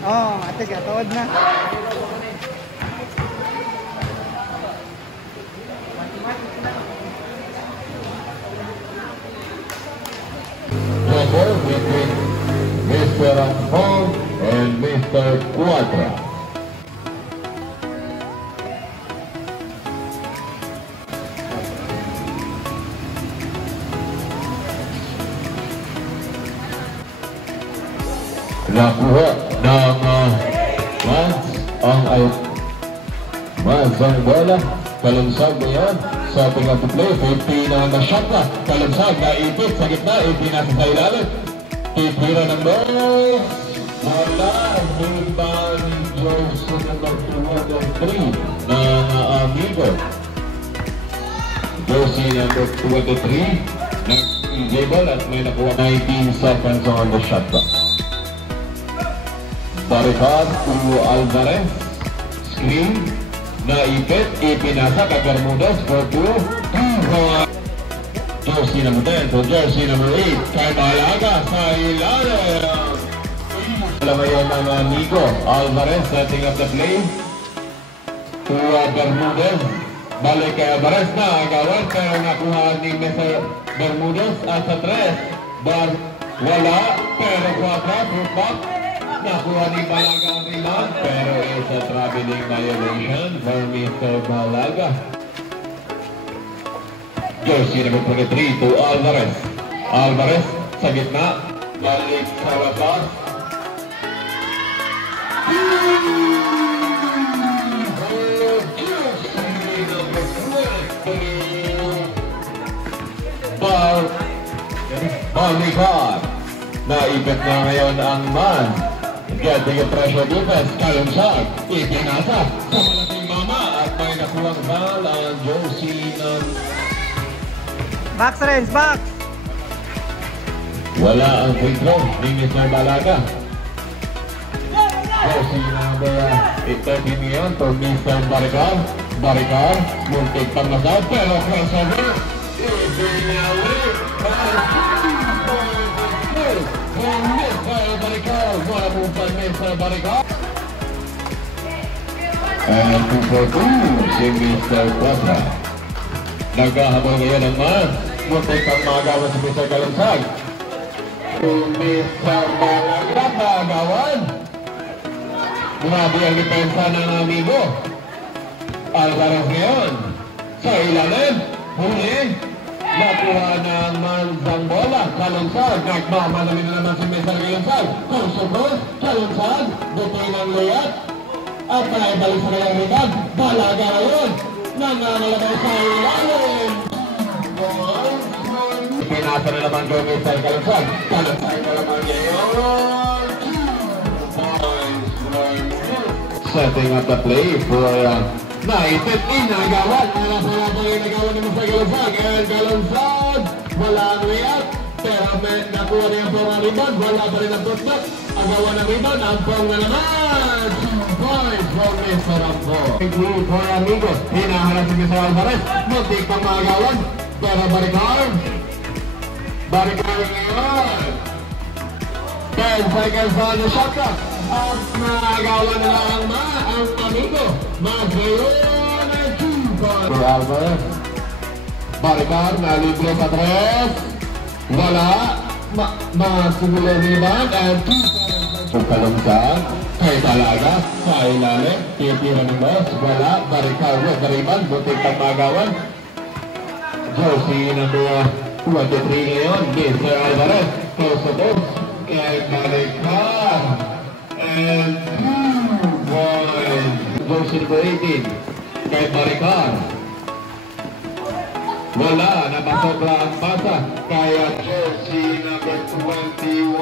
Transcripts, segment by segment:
Oh, ate gatawad na. Between Mr. Rampong and Mr. Quadra. Nakuha ng Mads ang bola. Kalunsag ngayon sa ating play. 50 na shot na. Kalunsag na ipit sa gitna. Ipinasa sa ilalim. Titira ng bola. Wala. Rebound Johnson number 203 ng Amigo. Josie number 203 nag-dribble at may nakuha 19 seconds on the shot clock. Baricar to Alvarez. Screen. Naipit. Ipinasa kay Bermudez for 2. Jersey number 10 to jersey number 8. Kay Malaga sa ilalim. Alam ngayon ang Amigo. Alvarez setting up the play. To Bermudez. Balik kay Alvarez na agawan. Pero nakuha ni Mr. Bermudez at sa 3. Wala. Pero 4. Fruit back. Nakuha ni Malaga ang rebound, pero it's a traveling violation for Mr. Malaga. Jersey number 23 to Alvarez. Alvarez sa gitna, balik sa labas. Jersey number 23. Balikan. Naipit na ngayon ang man. Getting a pressure defense, Kalunsag, ipinasa sa malaking mama at may nakulang ball ang Josie ng... Box Renz, box! Wala ang free throw ni Mr. Balaga. Josie number 13 ngayon for Mr. Baricar. Baricar, muntik pang masaw, pero crossover. Ibinali. And 2 for 2 si Mr. Quadra. Naghahabol ngayon ang man. Muntik pang magawan si Mr. Kalunsag. Mr. Balaga magawan. Grabe ang depensa ng Amigo. Alvarez ngayon sa ilalim. Huli. Nakuha ng Manzang bola. Kalunsag. Nagmamalamin na naman si Mr. Kalunsag. Kusubos. Kalunsag. Butoy ng layat. At naibalik sa kanyang rebound. Balaga ngayon. Nangangalabay sa ilalim. Pinasa na naman ko Mr. Kalunsag. Kalunsag na naman ngayon. Setting up the play for naipit inagawan. Nasa po yung nagawan ni Mr. Kalunsag. And Kalunsag, wala ang layat. Pero nakuha niya po ang rebound. Wala pa rin ang putbak. Agawan ng rebound. Ampong na naman. 2 points for Mr. Ampong. For Amigo. Hinahanap si Mr. Alvarez. Muntik pang magawan. Pero Baricar. Baricar ngayon. 10 seconds on the shot clock. At nagawa na lang ang Amigo. Magayon ang 2 points. For Alvarez. Baricar na libre sa 3. Wala. Masimula rebound and 2 points. For Kalunsag. Kay Balaga. Sa ilalim. Titira ng boss. Wala. Baricar with the rebound. Butik pang magawan. Jersey number 23 ngayon. Mr. Alvarez. Close the box. Kay Baricar. And 2 points. Jersey number 18. Kay Baricar. Wala. Napasobra ang pasa. Kaya Jersey number 21.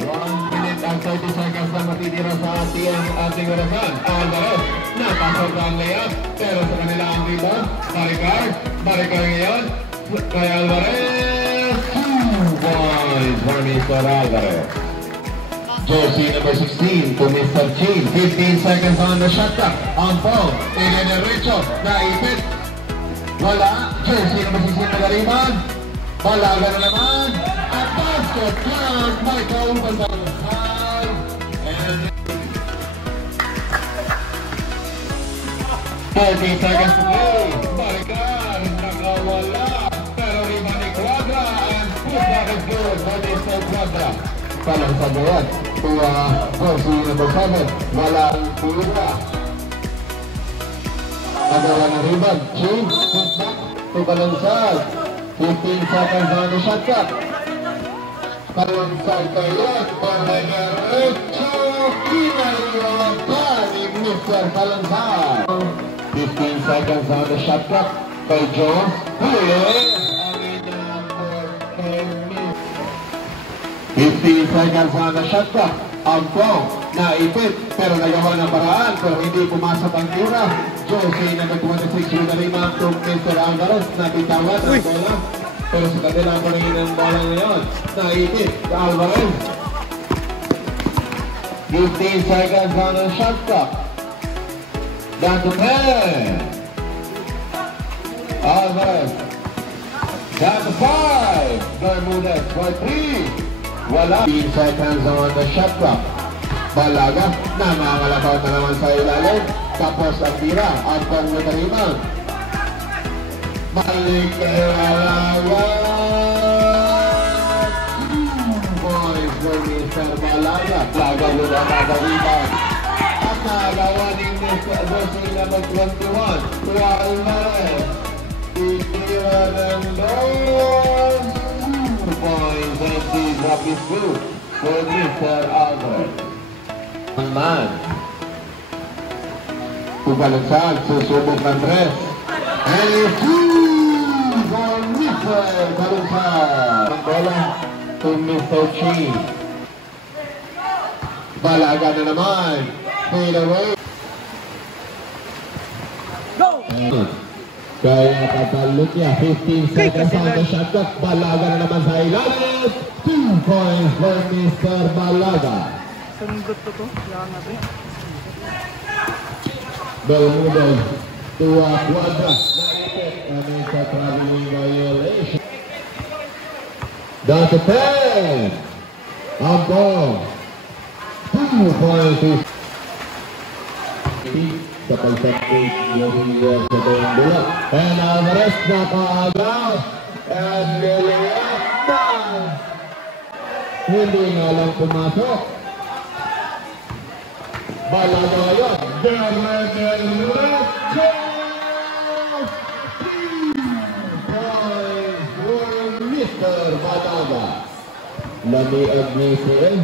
1 minute and 30 seconds na matitira sa ating orasan. Alvarez. Napasobra ang layup. Pero sa kanila ang rebound. Baricar. Baricar ngayon. Kay Alvarez. 2 points for Mr. Alvarez. Jersey number 16 to Mr. Chin. 15 seconds on the shot clock. Ampong. Tigay derecho. Naipit. Wala. Jersey number 16 na rebound. Balaga na naman. At basket. Michael Gonzalez. And 30 seconds to play. Balikan, nakawala. Pero riba ni Quadra. And put back is good for Mr. Quadra. Palang sa buwan. Tuwa, Corsi number 7. Walang tira. Nagawa ng rebound. Change, put back to Balansag. 15 seconds on the shot clock. Balansag kayo. Panagarito. Kinaliwa pa ni Mr. Balansag. 15 seconds on the shot clock. Kay Jones. Yes! 15 seconds on the shot clock. Agpong, naipit, pero nagawa ng paraan, pero hindi pumasok ang tira. Josie, number 26, with the rebound to Mr. Alvarez, nabitawan ang bola. Pero sa kanila pa rin ang bola ngayon. Naipit, Alvarez. 15 seconds on the shot clock. Down to 10. Alvarez. Down to 5. Bermudez for 3. Wala. 15 seconds on the shot clock. Balaga, namamalabaw na naman sa ilalim. Tapos ang tira, ang pang with the rebound. Balik kay Balaga. 2 points for Mr. Balaga. Balaga with another rebound. At nagawa ni Mr. Josie number 21. Tua Alvarez. Titira ng doon. Points and the drop is good for Mr. Alvarez. Ang man. Balansag, susubok ng tres. And it's two for Mr. Balansag. Ang bola to Mr. Chi. Balaga na naman. Fade away. Go! Kaya patalot niya, 15 seconds on the shot clock. Balaga na naman sa ilalim. 2 points for Mr. Balaga. Sunggot to ko. Kailangan natin. Bermudez to Quadra. And it's a traveling violation. Down to 10. Ang ball. 2 points. Sa pag-separate yung sa tayong bulak. And Alvarez na kaagaw. And Lilian na. Hindi nga lang pumasok. Balaga yun. Derecho! 2 points for Mr. Balaga. Lamiag ni Sien.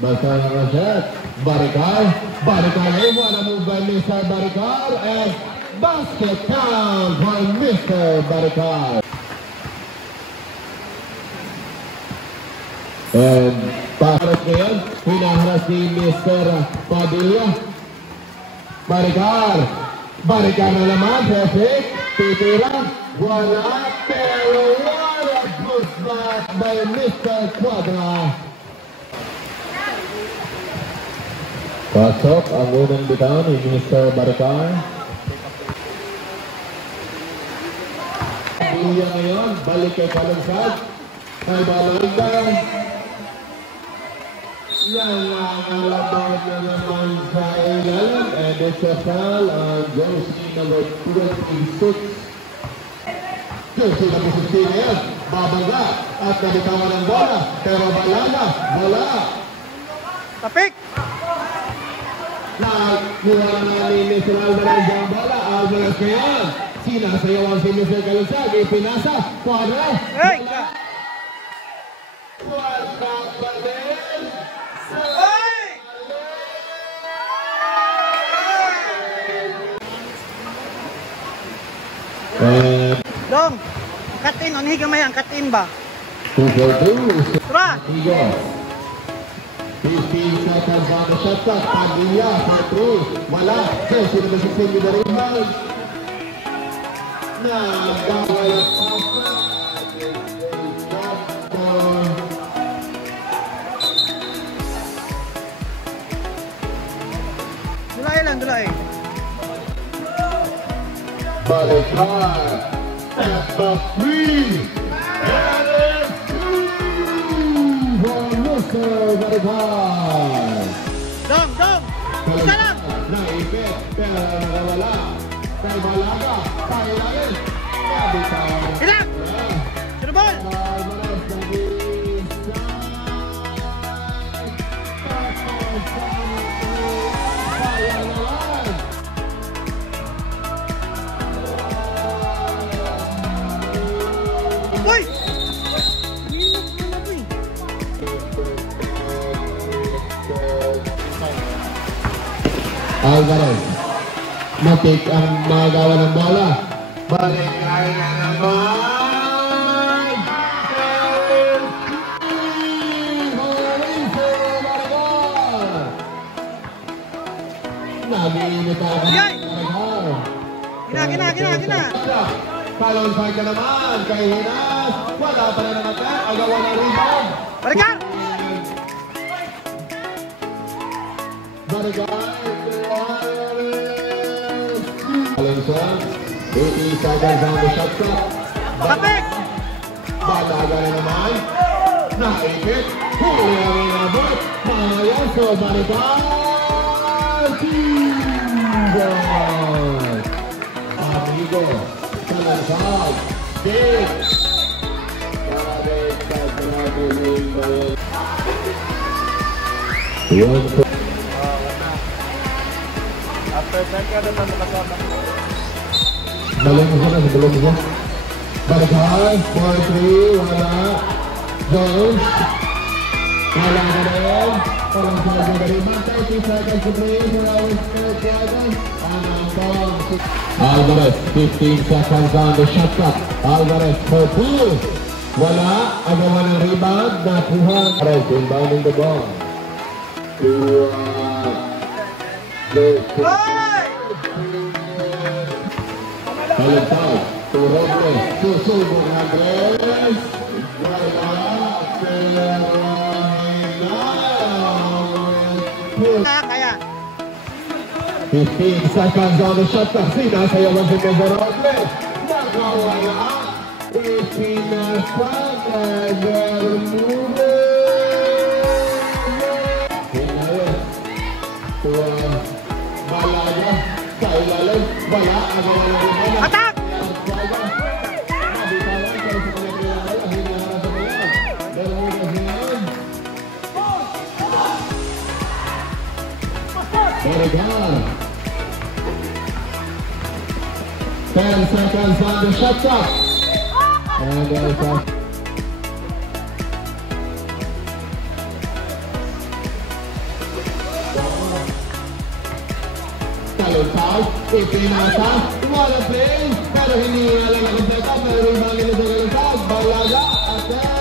Basta nga siya. Baricar. Baricar ngayon. Wala move by Mr. Baricar. And basket count for Mr. Baricar. And paharas ngayon. Hinaharas ni Mr. Padilla. Baricar. Baricar na naman. Perfect. Titira. Wala. Pero wala. Good back by Mr. Quadra. Pasok ang unang bitaw ni Mr. Baricar. Pilihan ngayon, balik kay Balansag. Ay Balaga. Nangangalabaw na naman sa ilalim. And it's a foul on Josie number 26. Josie number 16 ngayon. Babangga at nabitawan ng bola. Pero Balaga, bola. Tapik! Nakuha na ni Mr. Alvarez ang bola. Alvarez ngayon. Sinasayawan si Mr. Balansag. Ipinasa. Quadra. Hey! Quadra pa din. Hey! And Dong! Katin, onihi gamay ang katin ba? 2-4-2. Tura! 15 seconds on the shot clock. Padilla for 3. Wala. Josie number 16 with the rebound. Nagawal ang pasa. Dulay lang, dulay. Balikan. At the 3. And it's 2 for serve Barigar. Dong, dong. Isa lang. Naipit, pero nawala. Kay Balaga, kaya natin. Nabitaw. Ilang. Sinubol. Alvarez nag-isay. Kaya naman. Uy! Minus mo na po eh. Alvarez. Matik ang magawa ng bola. Balik kaya na naman. Nag-iinit ako ng Yay! Barigar. Gina. Kalonsay ka naman kay Hinas. Wala pa rin naman ka. Agawa ng rebound. Balikan! Barigar. Kalonsay. 80 seconds on the shot clock. Kapik! Balaga na naman. Naipit. Huli ang inabot. Mayaso. Barigar. Amigo. Kalonsay. Big. After second, ito nakasama. Balik mo siya, sebelum siya. Barigar, 4-3, wala. Jones. Wala ka rin. Walang sabi ka rin. 30 seconds to play for our third quarter. Alvarez, 15 seconds on the shot clock. Alvarez, for 2. Wala. Agawa ng rebound. Nakuha. Alvarez, inbounding the ball. Hoy! Kalentay, to Robles, susubok ng Andres. Kaya. 15 seconds on the shot clock. Sinasayawan si Meza Robles. Nakawala. Ipinasag na Bermudez. Hinayon. Tuwa. Balaga. Sa ilalim. Wala. Agawa na rin. Atak! Barigar. 10 seconds on the shot clock. And there's a Kalentay, ipinasa, wala play, pero hindi alam ang kompleto, pero rebound nila sa Kalentay, Balaga, attack,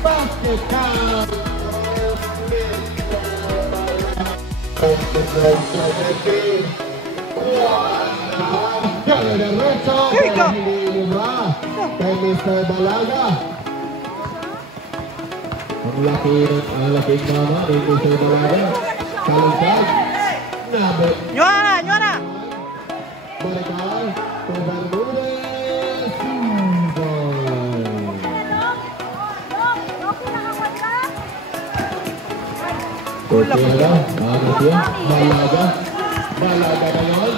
basket count. Gana derecho, pero hindi lumra, kay Mr. Balaga. Ang laking mama ni Mr. Balaga, Kalentay. Nyuara! Barigar, to Bermudez. Kutera, agad yun. Balaga na yun.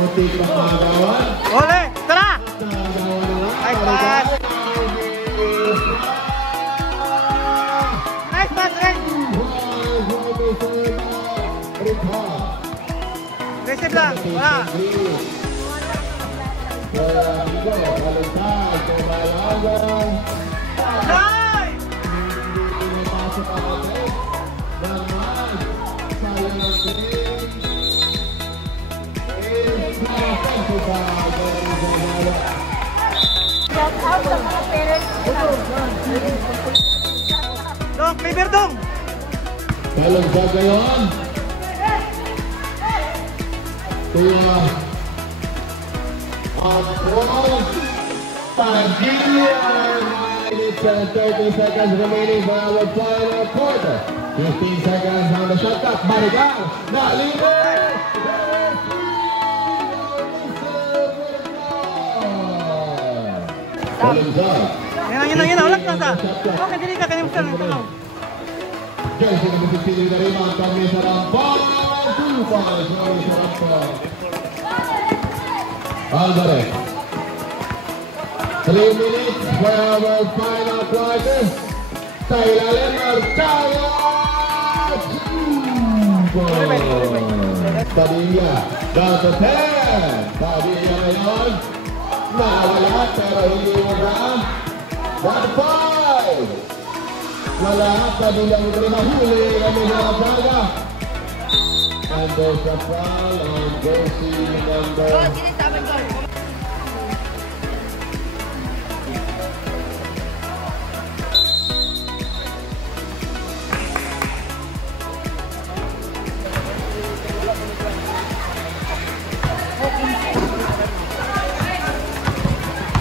Mutik ang magawan. Ole! Tara! Nagawa na nga. Nice pass! Nice pass, Ren! Receive lang! Wala! Nice! Dong, Cleaver dong! Kalungsag ngayon. Kaya ang cross Padilla. It's 30 seconds remaining for our final quarter. 15 seconds on the shot clock. Barigar, nalimutan. Kalungsag. Yan Yun na. Ulat lang sa. Okay, dili ka kanyang sir. Ito. Chelsea na masisili na rin ang kami sa rampang. 2 points. Sorry sa rampang. Alvarez. 3 minutes for our final quarter. Sa ilalim, Marcelo. 2 points. Padilla. Down to 10. Padilla ngayon. Nawala pero hindi mo na. 1-5. Wala, Padilla mo rin mahuli. Kami na nasaga. And there's a foul on jersey number.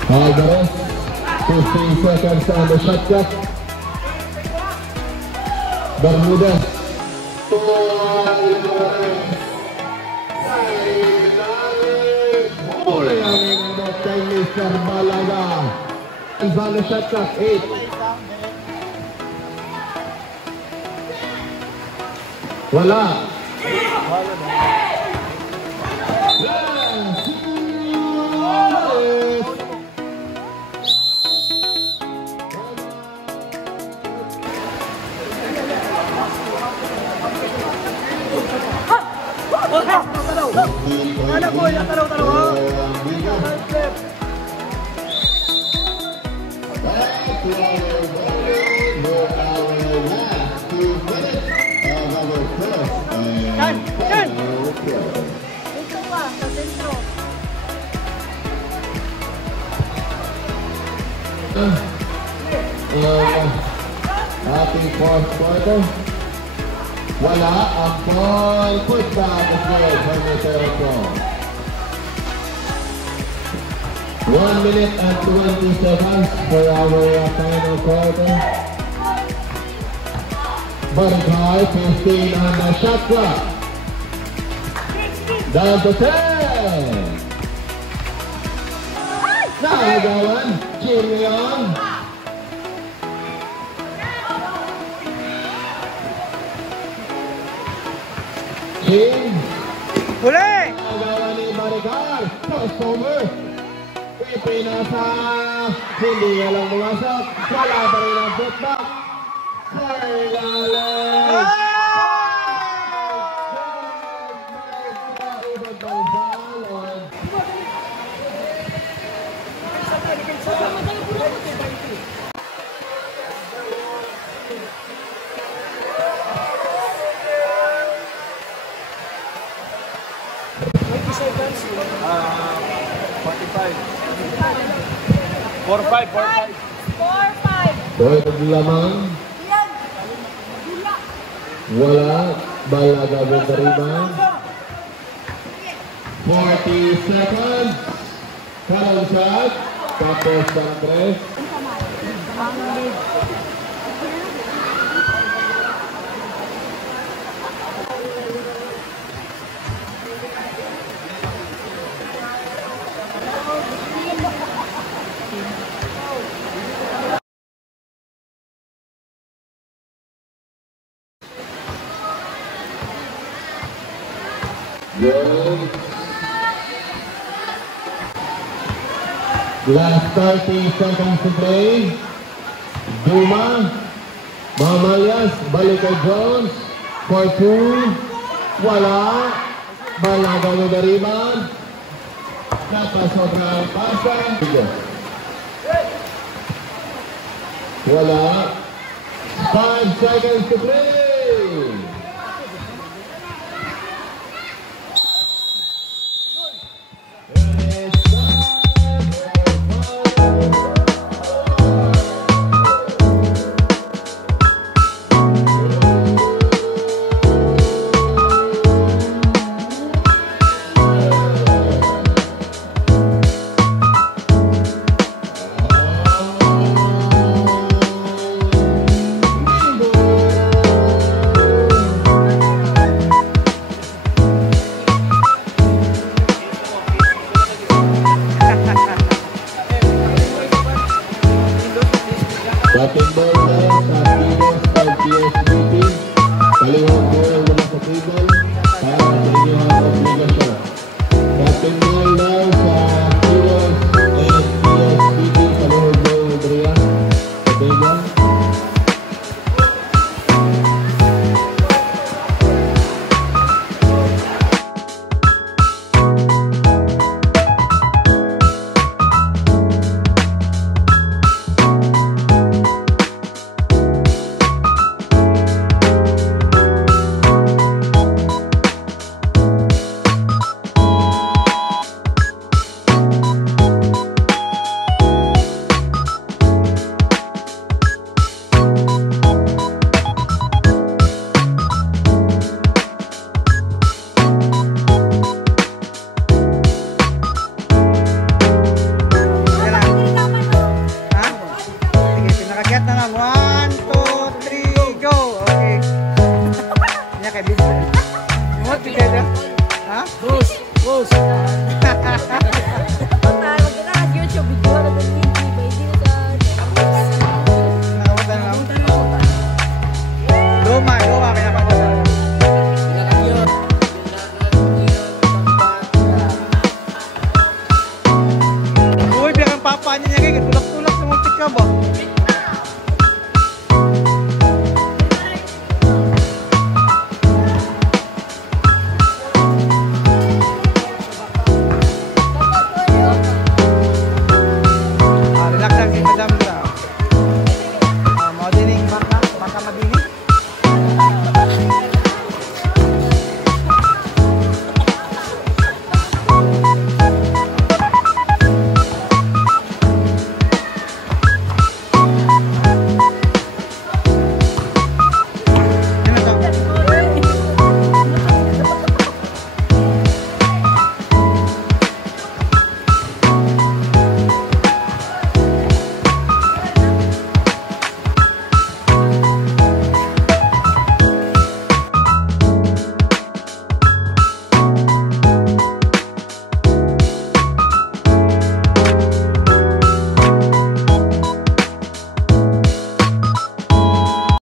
Alvarez, 15 seconds on the shot clock. Bermudez. Mulai kay Mr. Balaga. Is on the shot clock, 8. Wala. Anak ko, taraw. Kan. Ito pa, sa sentro. Ating fourth quarter. Wala ang ball. Put back is good for Mr. Eko. 1 minute and 20 seconds for our final quarter. Barangay 15 on the shot clock. Down to 10. Nakagawan. Chirion. King. Huli! Nagawa ni Maricar. Crossover. Ipinasa. Hindi nga lang bumasok. Wala pa rin ang putback. Carlale. Four five. Third lamang. Wala. Balaga with the rebound. 40 seconds. Kalang shot. Tapos ang 3. Last 30 seconds to play. Duma, Mamalyas, balik kay Jones. For 2. Wala. Balaga with the rebound. Napasok na ang pasa. Wala. 5 seconds to play. ball na sa Pinos of PSBT. Kaliwang ball mula sa table para sa inyong obligasyon. Captain ball na sa Pinos and PSBT. Kaliwang ball Adrian sa table. Sige lang. Ha? Sige, pinakakyat na lang. 1,